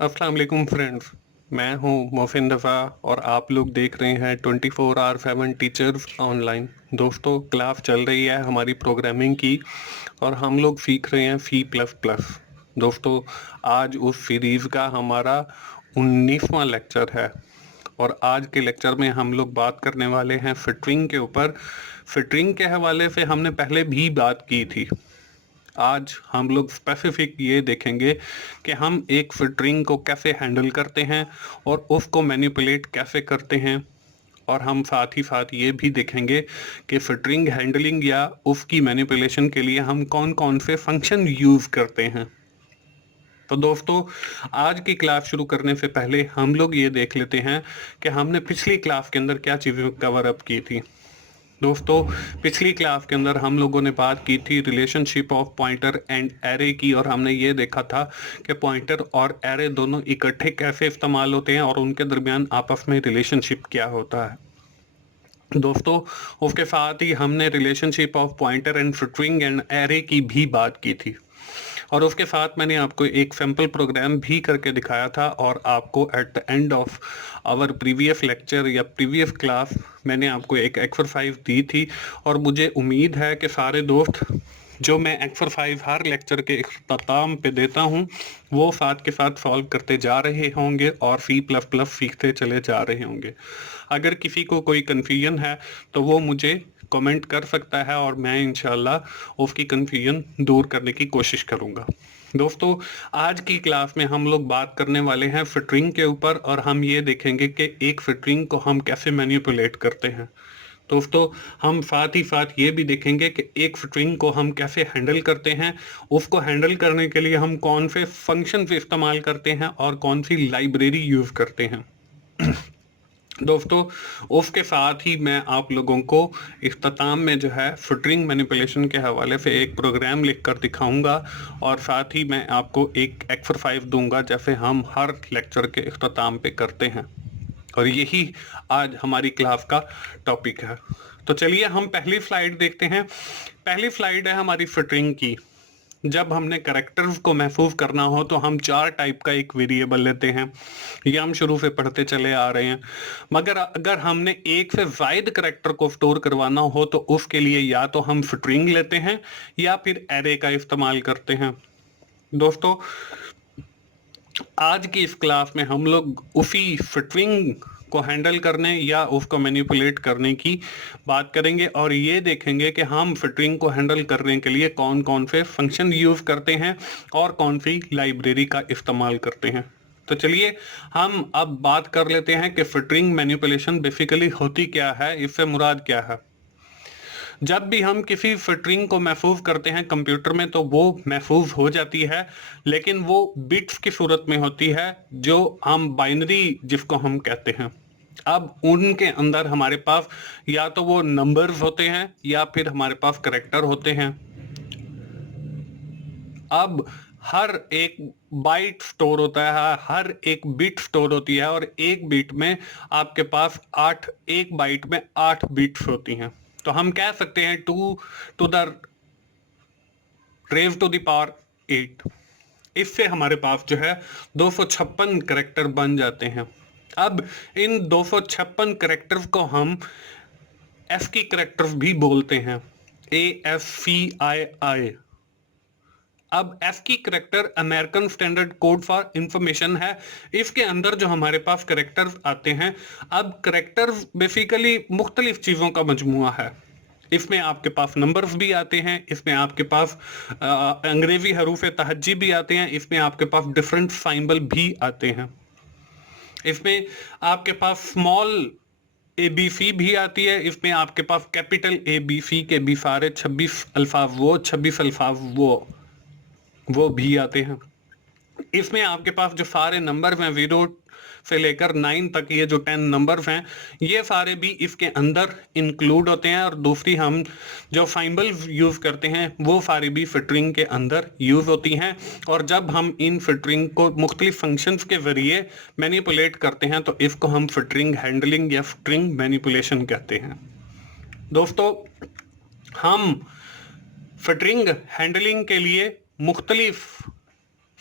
अस्सलाम वालेकुम फ्रेंड्स। मैं हूं मोहसिन रफ़ा और आप लोग देख रहे हैं 24/7 टीचर्स ऑनलाइन। दोस्तों, क्लास चल रही है हमारी प्रोग्रामिंग की और हम लोग सीख रहे हैं सी प्लस प्लस। दोस्तों, आज उस सीरीज़ का हमारा 19वां लेक्चर है और आज के लेक्चर में हम लोग बात करने वाले हैं फिटरिंग के ऊपर। फिटरिंग के हवाले से हमने पहले भी बात की थी। आज हम लोग स्पेसिफिक ये देखेंगे कि हम एक फिल्टरिंग को कैसे हैंडल करते हैं और उसको मैनिपुलेट कैसे करते हैं। और हम साथ ही साथ ये भी देखेंगे कि फिल्टरिंग हैंडलिंग या उसकी मैनिपुलेशन के लिए हम कौन कौन से फंक्शन यूज़ करते हैं। तो दोस्तों, आज की क्लास शुरू करने से पहले हम लोग ये देख लेते हैं कि हमने पिछली क्लास के अंदर क्या चीज़ें कवर अप की थी। दोस्तों, पिछली क्लास के अंदर हम लोगों ने बात की थी relationship of pointer and array की और हमने ये देखा था कि पॉइंटर और एरे दोनों इकट्ठे कैसे इस्तेमाल होते हैं और उनके दरमियान आपस में रिलेशनशिप क्या होता है। दोस्तों, उसके साथ ही हमने relationship of pointer and string and array की भी बात की थी और उसके साथ मैंने आपको एक सैम्पल प्रोग्राम भी करके दिखाया था और आपको at the end of our previous lecture या प्रीवियस क्लास मैंने आपको एक एक्सरसाइज दी थी और मुझे उम्मीद है कि सारे दोस्त जो मैं एक्सरसाइज हर लेक्चर के अख्ताम पे देता हूँ वो साथ के साथ सॉल्व करते जा रहे होंगे और सी प्लस प्लस सीखते चले जा रहे होंगे। अगर किसी को कोई कन्फ्यूजन है तो वो मुझे कमेंट कर सकता है और मैं इंशाल्लाह उसकी कन्फ्यूजन दूर करने की कोशिश करूँगा। दोस्तों, आज की क्लास में हम लोग बात करने वाले हैं फिटरिंग के ऊपर और हम ये देखेंगे कि एक फिटरिंग को हम कैसे मैनिपुलेट करते हैं। दोस्तों, हम साथ ही साथ ये भी देखेंगे कि एक स्ट्रिंग को हम कैसे हैंडल करते हैं, उसको हैंडल करने के लिए हम कौन से फंक्शन इस्तेमाल करते हैं और कौन सी लाइब्रेरी यूज़ करते हैं। दोस्तों, उसके साथ ही मैं आप लोगों को इख्तिताम में जो है फिटरिंग मैनिपुलेशन के हवाले से एक प्रोग्राम लिख कर दिखाऊंगा और साथ ही मैं आपको एक एक्सरसाइज दूंगा जैसे हम हर लेक्चर के इख्तिताम पे करते हैं और यही आज हमारी क्लास का टॉपिक है। तो चलिए हम पहली स्लाइड देखते हैं। पहली स्लाइड है हमारी फिटरिंग की। जब हमने करेक्टर्स को महफूज करना हो तो हम चार टाइप का एक वेरिएबल लेते हैं, ये हम शुरू से पढ़ते चले आ रहे हैं। मगर अगर हमने एक से ज्यादा करेक्टर को स्टोर करवाना हो तो उसके लिए या तो हम स्ट्रिंग लेते हैं या फिर एरे का इस्तेमाल करते हैं। दोस्तों, आज की इस क्लास में हम लोग उसी फिटरिंग को हैंडल करने या उसको मैनिपुलेट करने की बात करेंगे और ये देखेंगे कि हम फिटरिंग को हैंडल करने के लिए कौन कौन से फंक्शन यूज करते हैं और कौन सी लाइब्रेरी का इस्तेमाल करते हैं। तो चलिए हम अब बात कर लेते हैं कि फिटरिंग मैनिपुलेशन बेसिकली होती क्या है, इससे मुराद क्या है। जब भी हम किसी फिटरिंग को महफूज करते हैं कंप्यूटर में तो वो महफूज हो जाती है, लेकिन वो बिट्स की सूरत में होती है जो हम बाइनरी जिसको हम कहते हैं। अब उनके अंदर हमारे पास या तो वो नंबर्स होते हैं या फिर हमारे पास करेक्टर होते हैं। अब हर एक बाइट स्टोर होता है, हर एक बिट स्टोर होती है और एक बिट में आपके पास एक बाइट में 8 बिट्स होती हैं। तो हम कह सकते हैं two the raise to the power 8। इससे हमारे पास जो है 256 करेक्टर बन जाते हैं। अब इन 256 करेक्टर्स को हम एफ की करेक्टर्स भी बोलते हैं, ASCII। अब एफ की character American standard code for information है। इसके अंदर जो हमारे पास करेक्टर्स आते हैं, अब करेक्टर्स बेसिकली मुख्तलिफ चीज़ों का मजमुआ है। इसमें आपके पास नंबर्स भी आते हैं, इसमें आपके पास अंग्रेजी हरूफ तहज्जी भी आते हैं, इसमें आपके पास डिफरेंट साइंबल भी आते हैं, इसमें आपके पास स्मॉल ABC भी आती है, इसमें आपके पास कैपिटल ABC के भी सारे 26 अल्फाज वो भी आते हैं। इसमें आपके पास जो सारे नंबर हैं 0 से लेकर 9 तक, ये जो 10 नंबर्स हैं ये सारे भी इसके अंदर इंक्लूड होते हैं। और दूसरी हम जो सिंबल्स यूज करते हैं वो सारी भी फिटरिंग के अंदर यूज होती हैं। और जब हम इन फिटरिंग को मुख्तलिफ फंक्शंस के जरिए मैनिपुलेट करते हैं तो इसको हम फिटरिंग हैंडलिंग या फिटरिंग मैनिपुलेशन कहते हैं। दोस्तों, हम फिटरिंग हैंडलिंग के लिए मुख्तलिफ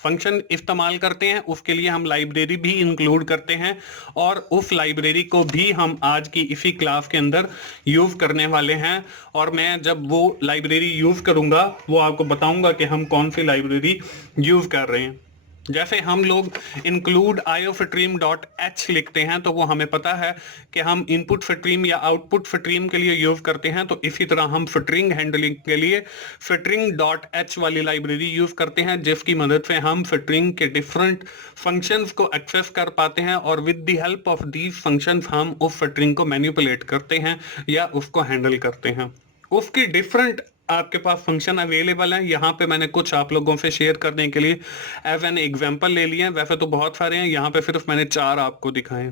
फंक्शन इस्तेमाल करते हैं उसके लिए हम लाइब्रेरी भी इंक्लूड करते हैं, और उस लाइब्रेरी को भी हम आज की इसी क्लास के अंदर यूज करने वाले हैं। और मैं जब वो लाइब्रेरी यूज करूंगा वो आपको बताऊंगा कि हम कौन सी लाइब्रेरी यूज कर रहे हैं। जैसे हम लोग इंक्लूड iostream.h लिखते हैं तो वो हमें पता है कि हम इनपुट स्ट्रीम या आउटपुट स्ट्रीम के लिए यूज करते हैं, तो इसी तरह हम स्ट्रिंग हैंडलिंग के लिए string.h वाली लाइब्रेरी यूज करते हैं, जिसकी मदद से हम स्ट्रिंग के डिफरेंट फंक्शंस को एक्सेस कर पाते हैं, और with the help of these functions हम उस स्ट्रिंग को मैनिपुलेट करते हैं या उसको हैंडल करते हैं। उसकी डिफरेंट आपके पास फंक्शन अवेलेबल है। यहाँ पे मैंने कुछ आप लोगों से शेयर करने के लिए एज एन एग्जांपल ले लिए हैं, वैसे तो बहुत सारे हैं, यहाँ पे सिर्फ मैंने 4 आपको दिखाए।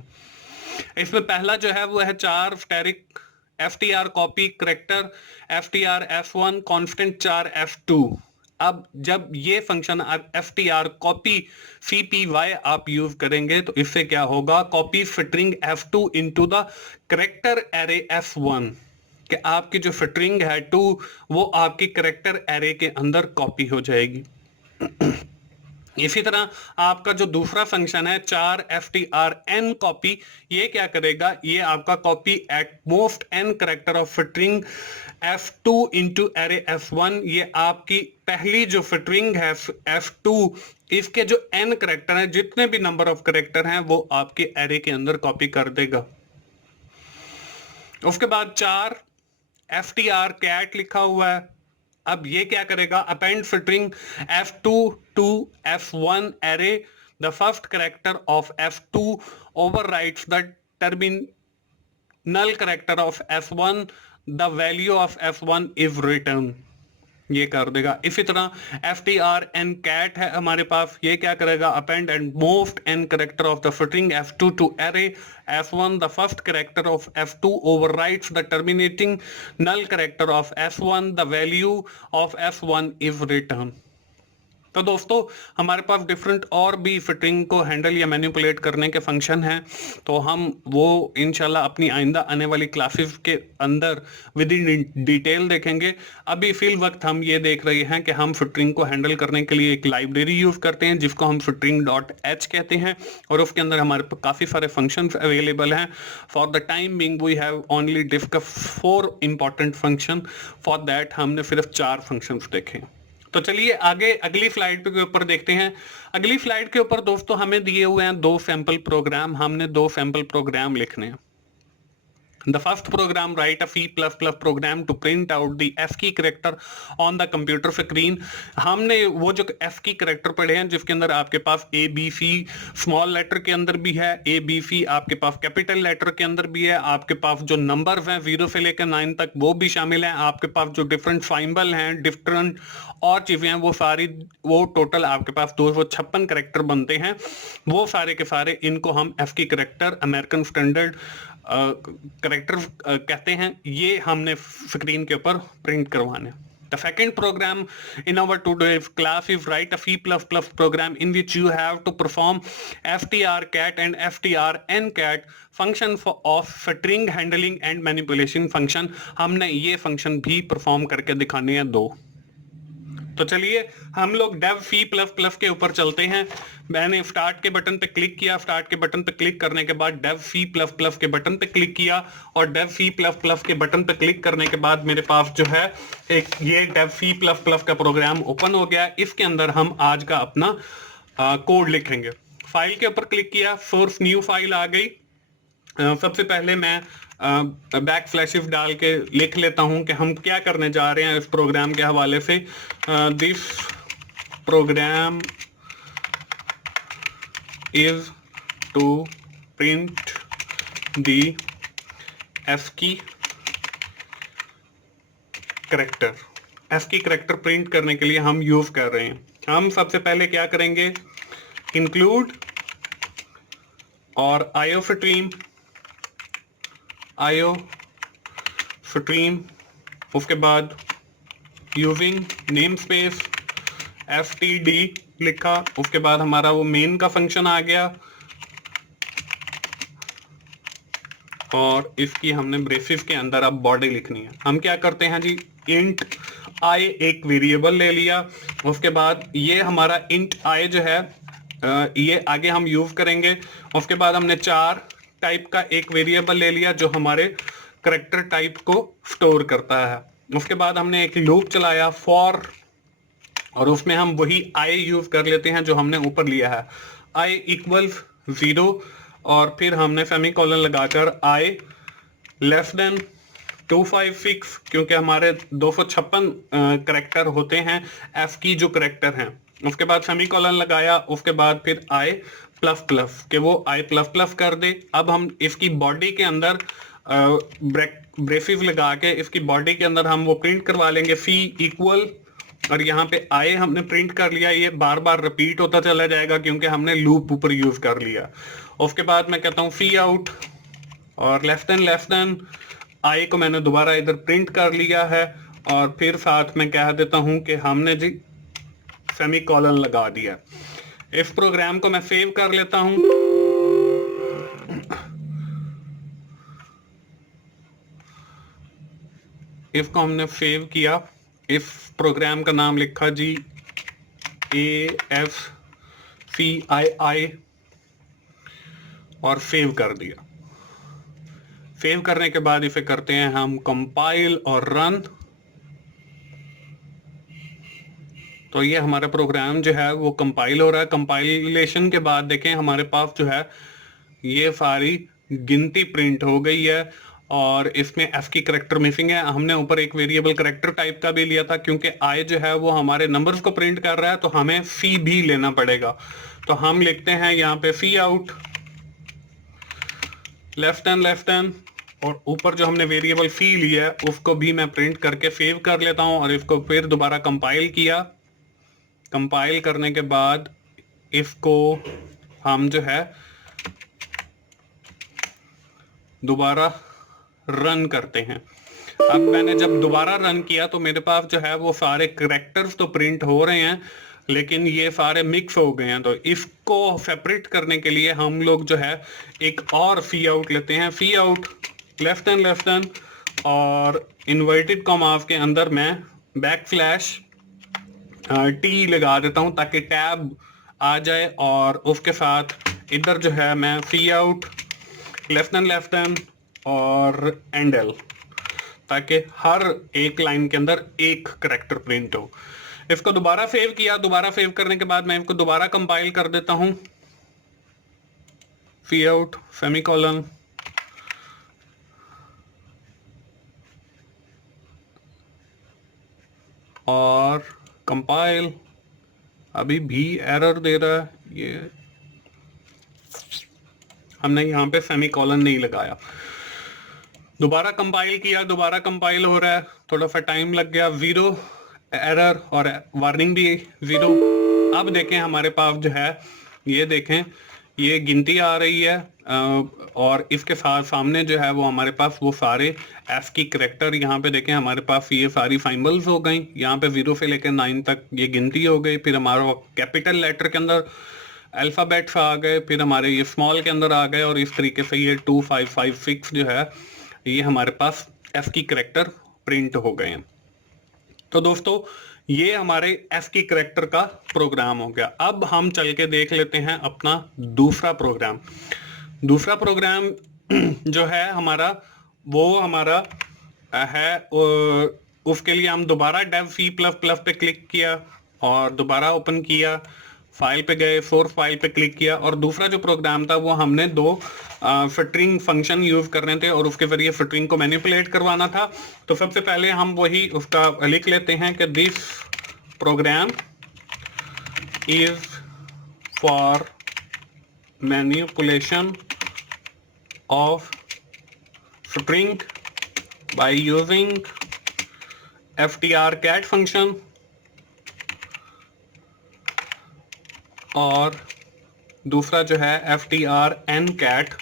इसमें पहला जो है वो है 4 static ftr copy character ftr f1 constant 4 f2। अब जब ये फंक्शन आप ftr कॉपी cpy आप यूज करेंगे तो इससे क्या होगा, copy string f2 into the character array f1, कि आपकी जो स्ट्रिंग है 2 वो आपकी करेक्टर एरे के अंदर कॉपी हो जाएगी। इसी तरह आपका जो दूसरा फंक्शन है 4 ftr कॉपी, ये क्या करेगा, ये आपका copy at most n character of string f2 into array f1, ये आपकी पहली जो स्ट्रिंग है f2 इसके जो n करेक्टर है, जितने भी नंबर ऑफ करेक्टर हैं वो आपके एरे के अंदर कॉपी कर देगा। उसके बाद 4 ftr cat लिखा हुआ है। अब ये क्या करेगा, append string f2 to f1 array, the first character of f2 overwrites the terminal character of f1, the value of f1 is written, ये कर देगा। इसी तरह ftr cat है हमारे पास, ये क्या करेगा, append and most n character of the string f2 to array f1, the first character of f2 overwrites the terminating null character of f1, the value of f1 is written। तो दोस्तों हमारे पास different और भी string को handle या manipulate करने के function हैं, तो हम वो इंशाल्लाह अपनी आइंदा आने वाली क्लासेस के अंदर विद इन डिटेल देखेंगे। अभी फिल वक्त हम ये देख रहे हैं कि हम स्ट्रिंग को हैंडल करने के लिए एक लाइब्रेरी यूज करते हैं जिसको हम string.h कहते हैं, और उसके अंदर हमारे पास काफ़ी सारे फंक्शन अवेलेबल हैं। For the time being we have only discuss 4 important function, for that हमने सिर्फ 4 फंक्शन देखे। तो चलिए आगे अगली स्लाइड के ऊपर देखते हैं। अगली स्लाइड के ऊपर दोस्तों हमें दिए हुए हैं 2 सैंपल प्रोग्राम, हमने 2 सैंपल प्रोग्राम लिखने हैं। The first program, write a C++ program to print out the ASCII character on the computer screen। हमने वो जो ASCII character पढ़े हैं जिसके अंदर आपके पास ABC स्मॉल लेटर के अंदर भी है, ABC आपके पास कैपिटल लेटर के अंदर भी है, आपके पास जो नंबर्स हैं 0 से लेकर 9 तक वो भी शामिल हैं, आपके पास जो डिफरेंट सिंबल हैं, डिफरेंट और चीज़ें हैं वो सारी, वो टोटल आपके पास 256 कैरेक्टर बनते हैं। वो सारे के सारे इनको हम ASCII character American standard character कहते हैं, ये हमने स्क्रीन के ऊपर प्रिंट करवाने। The second program in our today's class is write a C++ program in which you have to perform strcat and strncat function of string handling and manipulation function। हमने ये function भी perform करके दिखाने हैं 2। तो चलिए हम लोग dev C++ के ऊपर चलते हैं। मैंने स्टार्ट के बटन पे क्लिक किया, स्टार्ट के बटन पे क्लिक करने के बाद dev C++ के बटन पे क्लिक किया, और dev C++ के बटन पे क्लिक करने के बाद मेरे पास जो है एक ये dev C++ का प्रोग्राम ओपन हो गया। इसके अंदर हम आज का अपना कोड लिखेंगे। फाइल के ऊपर क्लिक किया, सोर्स न्यू फाइल आ गई। सबसे पहले मैं बैक स्लैशिफ डाल के लिख लेता हूं कि हम क्या करने जा रहे हैं इस प्रोग्राम के हवाले से। This program is to print the ASCII character. ASCII character print करने के लिए हम यूज कर रहे हैं। हम सबसे पहले क्या करेंगे, इंक्लूड और iostream, उसके बाद यूजिंग नेम स्पेस std लिखा, उसके बाद हमारा वो मेन का फंक्शन आ गया, और इसकी हमने ब्रेसिस के अंदर अब बॉडी लिखनी है। हम क्या करते हैं जी, इंट आई एक वेरिएबल ले लिया। उसके बाद ये हमारा इंट आई जो है ये आगे हम यूज करेंगे। उसके बाद हमने 4 टाइप का एक वेरिएबल ले लिया जो हमारे करेक्टर टाइप को स्टोर करता है। उसके बाद हमने एक लूप चलाया फॉर, और उसमें हम वही आई यूज कर लेते हैं जो हमने ऊपर लिया है, आई इक्वल्स 0, और फिर हमने सेमीकोलन लगाकर आई लेस देन 256, क्योंकि हमारे 256 करेक्टर होते हैं एफ की जो करेक्टर हैं। उसके बाद सेमीकोलन लगाया, उसके बाद फिर आई प्लस प्लस के वो आई प्लस प्लस कर दे। अब हम इसकी बॉडी के अंदर ब्रेसिस लगा के इसकी बॉडी के अंदर हम वो प्रिंट करवा लेंगे सी इक्वल, और यहाँ पे आई हमने प्रिंट कर लिया। ये बार बार रिपीट होता चला जाएगा क्योंकि हमने लूप ऊपर यूज कर लिया। उसके बाद मैं कहता हूँ सी आउट, और लेस देन आई को मैंने दोबारा इधर प्रिंट कर लिया है, और फिर साथ में कह देता हूं कि हमने जी सेमीकोलन लगा दिया। इस प्रोग्राम को मैं सेव कर लेता हूं। इसको हमने सेव किया, इस प्रोग्राम का नाम लिखा जी AFCII और सेव कर दिया। सेव करने के बाद इसे करते हैं हम कंपाइल और रन। तो ये हमारा प्रोग्राम जो है वो कंपाइल हो रहा है। कंपाइलेशन के बाद देखें हमारे पास जो है ये सारी गिनती प्रिंट हो गई है, और इसमें एफ की करेक्टर मिसिंग है। हमने ऊपर एक वेरिएबल करेक्टर टाइप का भी लिया था, क्योंकि आई जो है वो हमारे नंबर्स को प्रिंट कर रहा है, तो हमें सी भी लेना पड़ेगा। तो हम लिखते हैं यहाँ पे सी आउट लेफ्ट एंड, और ऊपर जो हमने वेरिएबल सी लिया है उसको भी मैं प्रिंट करके सेव कर लेता हूं, और इसको फिर दोबारा कंपाइल किया। कंपाइल करने के बाद इसको हम जो है दोबारा रन करते हैं। अब मैंने जब दोबारा रन किया तो मेरे पास जो है वो सारे करेक्टर्स तो प्रिंट हो रहे हैं, लेकिन ये सारे मिक्स हो गए हैं। तो इसको सेपरेट करने के लिए हम लोग जो है एक और सी आउट लेते हैं। सी आउट लेफ्ट एंड, और इन्वर्टेड कॉमास के अंदर मैं बैकस्लैश टी लगा देता हूं ताकि टैब आ जाए, और उसके साथ इधर जो है मैं सी आउट लेफ्ट एंड और एंडल, ताकि हर एक लाइन के अंदर एक करेक्टर प्रिंट हो। इसको दोबारा सेव किया। दोबारा सेव करने के बाद मैं इसको दोबारा कंपाइल कर देता हूं। सी आउट सेमीकोलन और कंपाइल। अभी भी एरर दे रहा है, ये हमने यहाँ पे सेमीकोलन नहीं लगाया। दोबारा कंपाइल किया, दोबारा कंपाइल हो रहा है, थोड़ा सा टाइम लग गया। 0 एरर और वार्निंग भी 0। अब देखें हमारे पास जो है ये देखें ये गिनती आ रही है, और इसके साथ सामने जो है वो हमारे पास वो सारे एफ की करेक्टर यहाँ पे देखें हमारे पास ये सारी फाइनल्स हो गई। यहाँ पे 0 से लेकर 9 तक ये गिनती हो गई। फिर हमारा कैपिटल लेटर के अंदर अल्फाबेट्स आ गए, फिर हमारे ये स्मॉल के अंदर आ गए, और इस तरीके से ये 2 5 5 6 जो है ये हमारे पास एफ की करेक्टर प्रिंट हो गए हैं। तो दोस्तों ये हमारे एफ की करेक्टर का प्रोग्राम हो गया। अब हम चल के देख लेते हैं अपना दूसरा प्रोग्राम। दूसरा प्रोग्राम जो है हमारा वो हमारा है, उसके लिए हम दोबारा डेव सी प्लस प्लस पे क्लिक किया और दोबारा ओपन किया, फाइल पे गए, सोर्स फाइल पे क्लिक किया, और दूसरा जो प्रोग्राम था वो हमने 2 फिल्टरिंग फंक्शन यूज करने थे और उसके जरिए फिल्टरिंग को मैनिपुलेट करवाना था। तो सबसे पहले हम वही उसका लिख लेते हैं कि this program is for manipulation of string by using ftr-cat function और दूसरा जो है ftr-ncat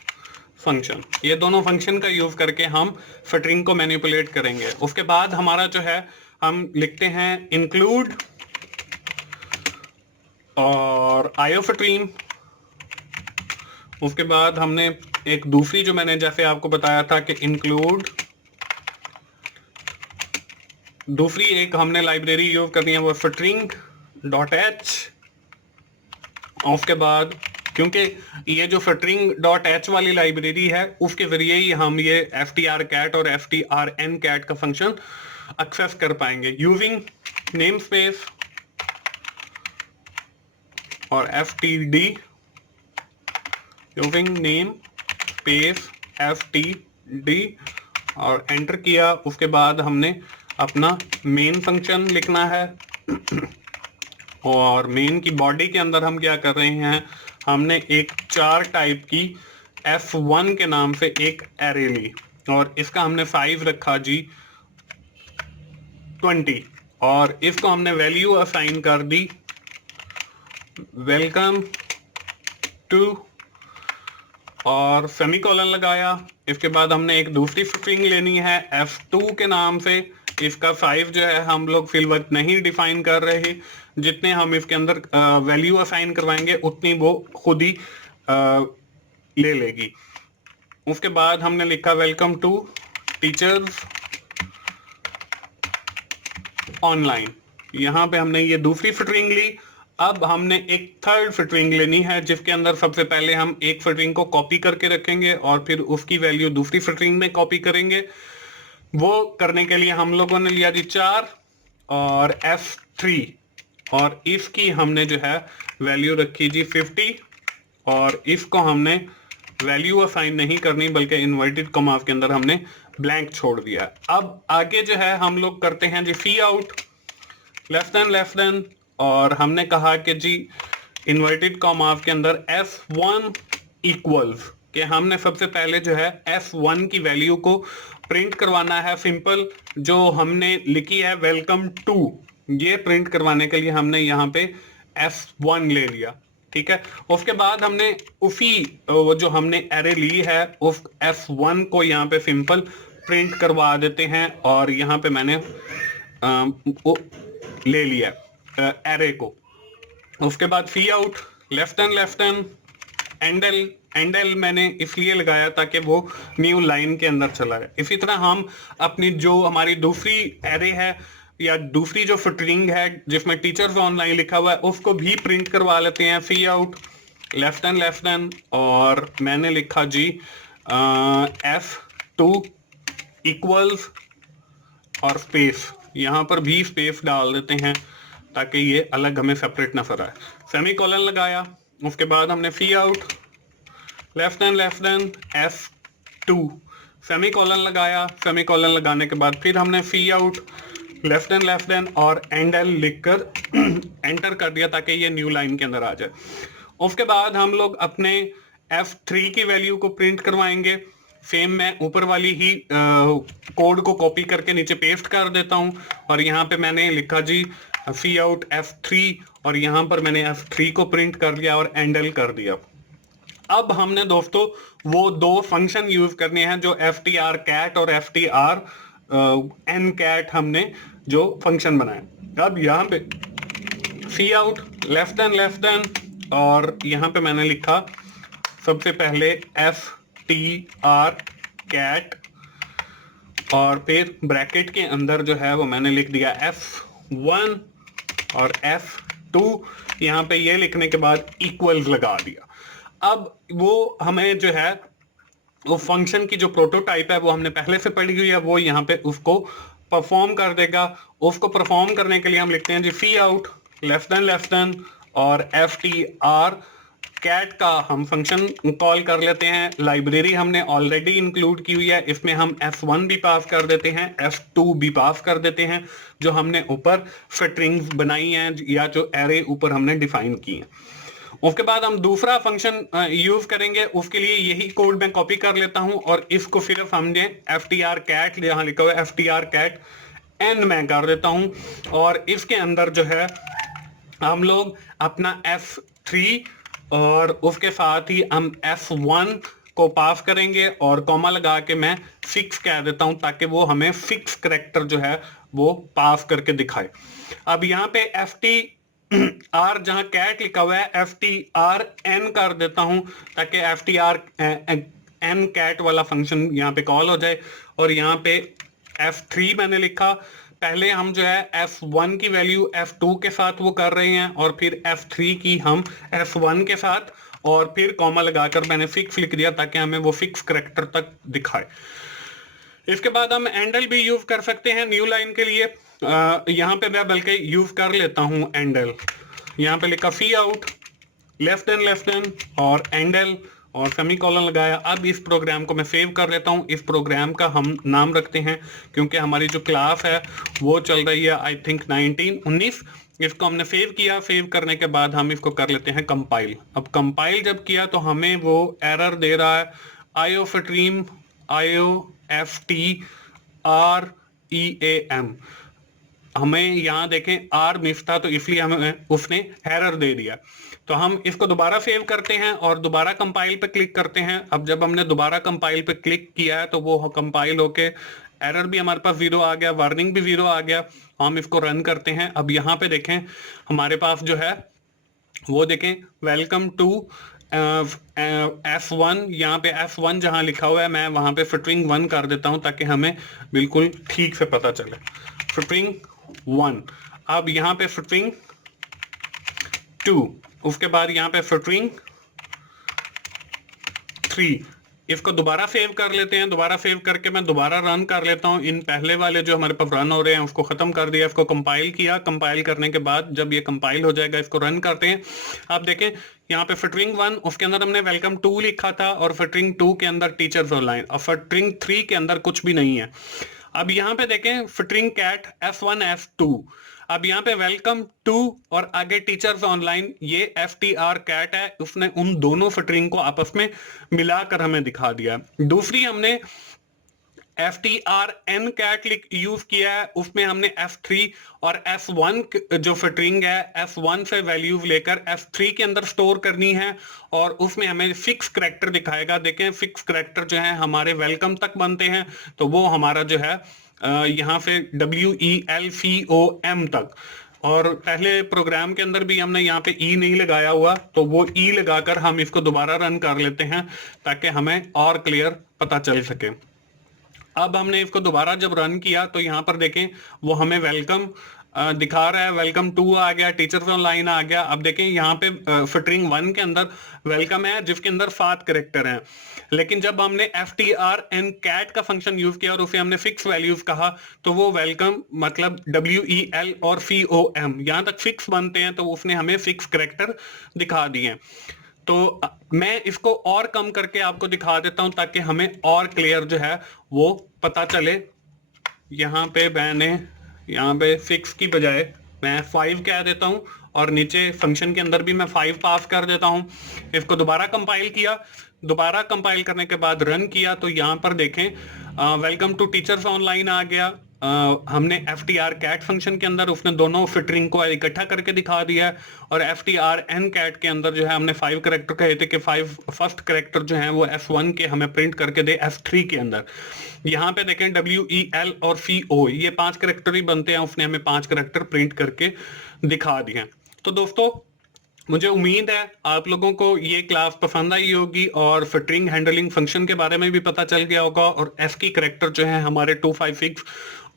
फंक्शन। ये दोनों फंक्शन का यूज करके हम फिल्टरिंग को मैनिपुलेट करेंगे। उसके बाद हमारा जो है हम लिखते हैं इंक्लूड और आयोफिल्टरिंग। उसके बाद हमने एक दूसरी जो मैंने जैसे आपको बताया था कि इंक्लूड दूसरी एक हमने लाइब्रेरी यूज करनी है वो string.h। उसके बाद क्योंकि ये जो string.h वाली लाइब्रेरी है उसके जरिए ही हम ये ftr_cat और ftr_ncat का फंक्शन एक्सेस कर पाएंगे यूजिंग नेम स्पेस और ftd, using name space ftd और एंटर किया। उसके बाद हमने अपना मेन फंक्शन लिखना है और मेन की बॉडी के अंदर हम क्या कर रहे हैं, हमने एक 4 टाइप की f1 के नाम से एक एरे ली और इसका हमने 5 रखा जी 20 और इसको हमने वैल्यू असाइन कर दी वेलकम टू और सेमीकोलन लगाया। इसके बाद हमने एक दूसरी स्ट्रिंग लेनी है f2 के नाम से। इसका 5 जो है हम लोग फिल वक्त नहीं डिफाइन कर रहे, जितने हम इसके अंदर वैल्यू असाइन करवाएंगे उतनी वो खुद ही ले लेगी। उसके बाद हमने लिखा वेलकम टू टीचर्स ऑनलाइन। यहाँ पे हमने ये दूसरी स्ट्रिंग ली। अब हमने एक थर्ड स्ट्रिंग लेनी है जिसके अंदर सबसे पहले हम एक स्ट्रिंग को कॉपी करके रखेंगे और फिर उसकी वैल्यू दूसरी स्ट्रिंग में कॉपी करेंगे। वो करने के लिए हम लोगों ने लिया जी 4 और f3 और इसकी हमने जो है वैल्यू रखी जी 50 और इसको हमने वैल्यू असाइन नहीं करनी बल्कि इन्वर्टेड कॉमास के अंदर हमने ब्लैंक छोड़ दिया। अब आगे जो है हम लोग करते हैं जी सी आउट लेस देन और हमने कहा कि जी इन्वर्टेड कॉमास के अंदर f1 इक्वल्स कि हमने सबसे पहले जो है f1 की वैल्यू को प्रिंट करवाना है। सिंपल जो हमने लिखी है वेलकम टू, ये प्रिंट करवाने के लिए हमने यहाँ पे f1 ले लिया, ठीक है। उसके बाद हमने उसी जो हमने एरे ली है उस f1 को यहाँ पे सिंपल प्रिंट करवा देते हैं और यहाँ पे मैंने ले लिया एरे को। उसके बाद सी आउट लेफ्ट एंड एंडल मैंने इसलिए लगाया ताकि वो न्यू लाइन के अंदर चला है। इसी तरह हम अपनी जो हमारी दूसरी एरे है या दूसरी जो स्ट्रिंग है जिसमें टीचर्स ऑनलाइन लिखा हुआ है उसको भी प्रिंट करवा लेते हैं। सी आउट लेफ्ट एंड और मैंने लिखा जी f2 इक्वल्स और स्पेस, यहाँ पर भी स्पेस डाल देते हैं ताकि ये अलग हमें सेपरेट नजर आए। सेमीकोलन लगाया। उसके बाद हमने cout left and f2 semicolon लगाया। सेमीकोलन लगाने के बाद फिर हमने सी आउट लेफ्ट एंड और एंडल लिखकर एंटर कर दिया ताकि ये न्यू लाइन के अंदर आ जाए। उसके बाद हम लोग अपने f3 की वैल्यू को प्रिंट करवाएंगे। सेम मैं ऊपर वाली ही कोड को कॉपी करके नीचे पेस्ट कर देता हूं और यहाँ पे मैंने लिखा जी सी आउट f3 और यहाँ पर मैंने f3 को प्रिंट कर लिया और एंडल कर दिया। अब हमने दोस्तों वो दो फंक्शन यूज करने हैं जो ftr_cat और ftr_ncat हमने जो फंक्शन बनाए। अब यहाँ पे सी आउट लेफ्ट एंड और यहाँ पे मैंने लिखा सबसे पहले ftr_cat और फिर ब्रैकेट के अंदर जो है वो मैंने लिख दिया f1 और f2। यहाँ पे ये लिखने के बाद इक्वल्स लगा दिया। अब वो हमें जो है वो फंक्शन की जो प्रोटोटाइप है वो हमने पहले से पढ़ी हुई है, वो यहाँ पे उसको परफॉर्म कर देगा। उसको परफॉर्म करने के लिए हम लिखते हैं जी सी आउट लेफ्ट एंड और ftr_cat का हम फंक्शन कॉल कर लेते हैं। लाइब्रेरी हमने ऑलरेडी इंक्लूड की हुई है, इसमें हम f1 भी पास कर देते हैं, f2 भी पास कर देते हैं जो हमने ऊपर स्ट्रिंग्स बनाई हैं या जो एरे ऊपर हमने डिफाइन की है। उसके बाद हम दूसरा फंक्शन यूज करेंगे, उसके लिए यही कोड मैं कॉपी कर लेता हूं और इसको सिर्फ हमने ftr_cat यहाँ लिखा हुआ है ftr_cat n मैं कर देता हूं और इसके अंदर जो है हम लोग अपना f3 और उसके साथ ही हम f1 को पास करेंगे और कॉमा लगा के मैं 6 कह देता हूं ताकि वो हमें 6 कैरेक्टर जो है वो पास करके दिखाए। अब यहाँ पे ftr जहां कैट लिखा हुआ है ftr_n कर देता हूं ताकि ftr_ncat वाला फंक्शन यहाँ पे कॉल हो जाए और यहाँ पे f3 मैंने लिखा, पहले हम जो है F1 की वैल्यू F2 के साथ वो कर रहे हैं और फिर F3 की हम F1 के साथ, और फिर कॉमा लगाकर मैंने फिक्स लिख दिया ताकि हमें वो फिक्स करेक्टर तक दिखाए। इसके बाद हम एंडल भी यूज कर सकते हैं न्यू लाइन के लिए। यहाँ पे मैं बल्कि यूज कर लेता हूँ एंडल। यहाँ पे लिखा सी आउट लेफ्ट देन और एंडल और सेमीकोलन लगाया। अब इस प्रोग्राम को मैं सेव कर लेता हूँ। इस प्रोग्राम का हम नाम रखते हैं, क्योंकि हमारी जो क्लास है वो चल रही है आई थिंक 19 इसको हमने सेव किया। सेव करने के बाद हम इसको कर लेते हैं कंपाइल। अब कंपाइल जब किया तो हमें वो एरर दे रहा है IOStream IOSTREAM। हमें यहाँ देखें आर मिस था तो इसलिए हमें उसने एरर दे दिया। तो हम इसको दोबारा सेव करते हैं और दोबारा कंपाइल पे क्लिक करते हैं। अब जब हमने दोबारा कंपाइल पे क्लिक किया है तो वो कंपाइल होके एरर भी हमारे पास 0 आ गया, वार्निंग भी 0 आ गया। हम इसको रन करते हैं। अब यहाँ पे देखें हमारे पास जो है वो देखें वेलकम टू F1। यहाँ पे F1 जहाँ लिखा हुआ है मैं वहां पे फटरिंग 1 कर देता हूं ताकि हमें बिल्कुल ठीक से पता चले। फटरिंग 1, अब यहाँ पे फटरिंग 2, उसके बाद यहाँ पे फटरिंग 3। इसको दोबारा सेव कर लेते हैं। दोबारा सेव करके मैं दोबारा रन कर लेता हूं। इन पहले वाले जो हमारे पास रन हो रहे हैं उसको खत्म कर दिया, इसको कंपाइल किया। कंपाइल करने के बाद जब ये कंपाइल हो जाएगा इसको रन करते हैं। आप देखें यहाँ पे फटरिंग 1 उसके अंदर हमने वेलकम 2 लिखा था और फटरिंग 2 के अंदर टीचर्स ऑनलाइन, और फटरिंग 3 के अंदर कुछ भी नहीं है। अब यहाँ पे देखें फटरिंग कैट F1 F2। अब यहाँ पे वेलकम टू और आगे टीचर्स ऑनलाइन, ये FTR कैट है। उसने उन दोनों फटरिंग को आपस में मिलाकर हमें दिखा दिया। दूसरी हमने FTRN कैट यूज किया है, उसमें हमने F3 और F1 जो फटरिंग है F1 से वैल्यूज लेकर F3 के अंदर स्टोर करनी है, और उसमें हमें फिक्स करेक्टर दिखाएगा। देखें फिक्स करेक्टर जो है हमारे वेलकम तक बनते हैं, तो वो हमारा जो है यहाँ से WELCOM तक। और पहले प्रोग्राम के अंदर भी हमने यहाँ पे ई नहीं लगाया हुआ, तो वो ई लगाकर हम इसको दोबारा रन कर लेते हैं ताकि हमें और क्लियर पता चल सके। अब हमने इसको दोबारा जब रन किया तो यहाँ पर देखें वो हमें वेलकम दिखा रहा है। वेलकम 2 आ गया, टीचर्स ऑनलाइन आ गया। अब देखें यहाँ पे फटरिंग 1 के अंदर वेलकम है जिसके अंदर 7 कैरेक्टर हैं, लेकिन जब हमने FTRN कैट का फंक्शन यूज किया और उसे हमने फिक्स वैल्यूज कहा तो वो वेलकम मतलब WEL और COM यहाँ तक फिक्स बनते हैं, तो उसने हमें फिक्स कैरेक्टर दिखा दिए। तो मैं इसको और कम करके आपको दिखा देता हूं ताकि हमें और क्लियर जो है वो पता चले। यहाँ पे मैंने यहाँ पे 6 की बजाय मैं 5 कह देता हूं और नीचे फंक्शन के अंदर भी मैं 5 पास कर देता हूं। इसको दोबारा कंपाइल किया। दोबारा कंपाइल करने के बाद रन किया तो यहाँ पर देखें वेलकम टू टीचर्स ऑनलाइन आ गया। हमने FTR कैट फंक्शन के अंदर उसने दोनों फिटरिंग को इकट्ठा करके दिखा दिया है, और FTRN कैट के अंदर जो है हमने 5 कैरेक्टर कहे थे कि 5 फर्स्ट कैरेक्टर जो है वो F1 के हमें प्रिंट करके दे F3 के अंदर। यहाँ पे देखें WEL और CO ये 5 कैरेक्टर ही बनते हैं, उसने हमें 5 कैरेक्टर प्रिंट करके दिखा दिए। तो दोस्तों मुझे उम्मीद है आप लोगों को ये क्लास पसंद आई होगी और फिटरिंग हैंडलिंग फंक्शन के बारे में भी पता चल गया होगा, और ASCII कैरेक्टर जो है हमारे 256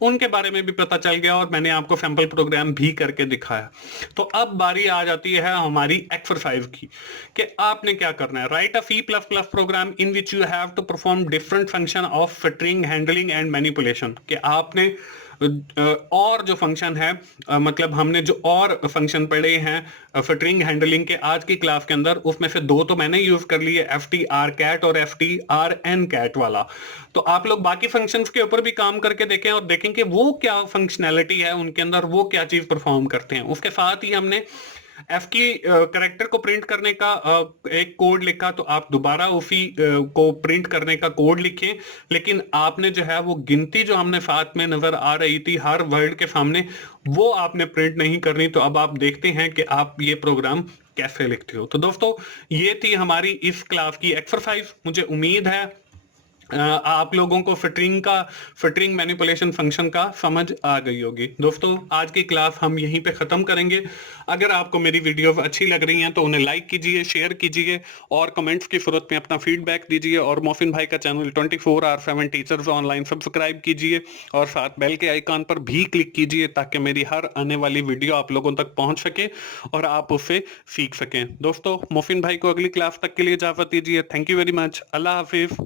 उनके बारे में भी पता चल गया, और मैंने आपको सैंपल प्रोग्राम भी करके दिखाया। तो अब बारी आ जाती है हमारी एक्सरसाइज की कि आपने क्या करना है। Write a C++ program in which you have to perform different function of filtering handling and manipulation. कि आपने और जो फंक्शन है मतलब हमने जो और फंक्शन पढ़े हैं फिटरिंग हैंडलिंग के आज की क्लास के अंदर, उसमें से 2 तो मैंने यूज कर लिए FTR कैट और FTRN कैट वाला। तो आप लोग बाकी फंक्शंस के ऊपर भी काम करके देखें और देखें कि वो क्या फंक्शनैलिटी है उनके अंदर, वो क्या चीज परफॉर्म करते हैं। उसके साथ ही हमने F की करेक्टर को प्रिंट करने का एक कोड लिखा, तो आप दोबारा उसी को प्रिंट करने का कोड लिखें, लेकिन आपने जो है वो गिनती जो हमने साथ में नजर आ रही थी हर वर्ड के सामने वो आपने प्रिंट नहीं करनी। तो अब आप देखते हैं कि आप ये प्रोग्राम कैसे लिखते हो। तो दोस्तों ये थी हमारी इस क्लास की एक्सरसाइज। मुझे उम्मीद है आप लोगों को फिटरिंग मैनिपुलेशन फंक्शन का समझ आ गई होगी। दोस्तों आज की क्लास हम यहीं पे ख़त्म करेंगे। अगर आपको मेरी वीडियो अच्छी लग रही हैं तो उन्हें लाइक कीजिए, शेयर कीजिए और कमेंट्स की सूरत में अपना फीडबैक दीजिए। और मोहसिन भाई का चैनल 24/7 टीचर्स ऑनलाइन सब्सक्राइब कीजिए और साथ बेल के आइकॉन पर भी क्लिक कीजिए ताकि मेरी हर आने वाली वीडियो आप लोगों तक पहुंच सके और आप उससे सीख सकें। दोस्तों मोहसिन भाई को अगली क्लास तक के लिए इजाज़त दीजिए। Thank you very much. अल्लाह हाफिज़।